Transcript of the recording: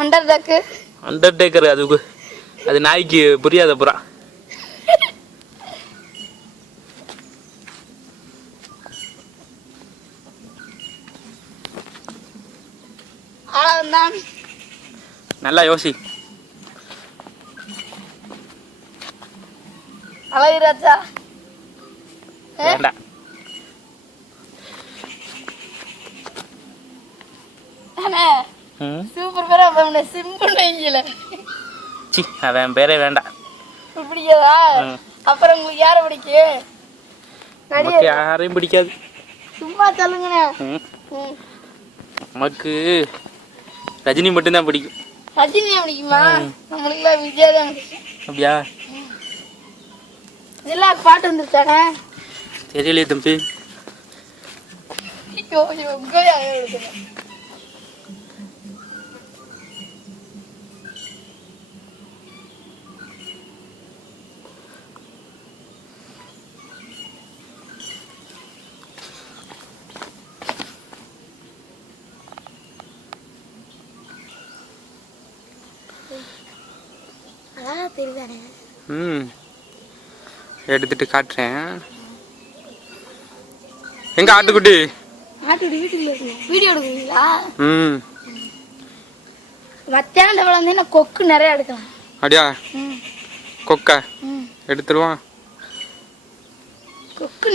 Undertaker அது நாய்க்கு புரியாத புறா. நல்லா யோசி. அழகுராஜா வேண்டாம். சூப்பர் பேரா பண்ண சிம்பிள் வைங்கல. சி அவன் பேரே வேண்டாம். பிடிக்காதா? அப்புறம் உங்களுக்கு யாரை பிடிக்கும்? நமக்கு யாரையும் பிடிக்காது. சும்மா சொல்லுங்கண்ணே. நமக்கு ரஜினி மட்டும்தான் பிடிக்கும். ரஜினியா பிடிக்குமா? நம்மளுக்குலாம் விஜய் தான் பிடிக்கும். அப்படியா? இதெல்லாம் பாட்டு வந்துருச்சானே? தெரியலையே தம்பி. எடுத்துட்டு காட்டுறேன். எங்க ஆட்டுக்குட்டி? ஆட்டுக்குட்டி வீட்டுக்குள்ள இருக்கு. வீடியோ எடுக்கிறீங்களா? மத்தியானம் வளர்ந்தேன்னா கொக்கு நிறைய எடுக்கலாம். அப்படியா? கொக்கா எடுத்துருவான். கொக்கு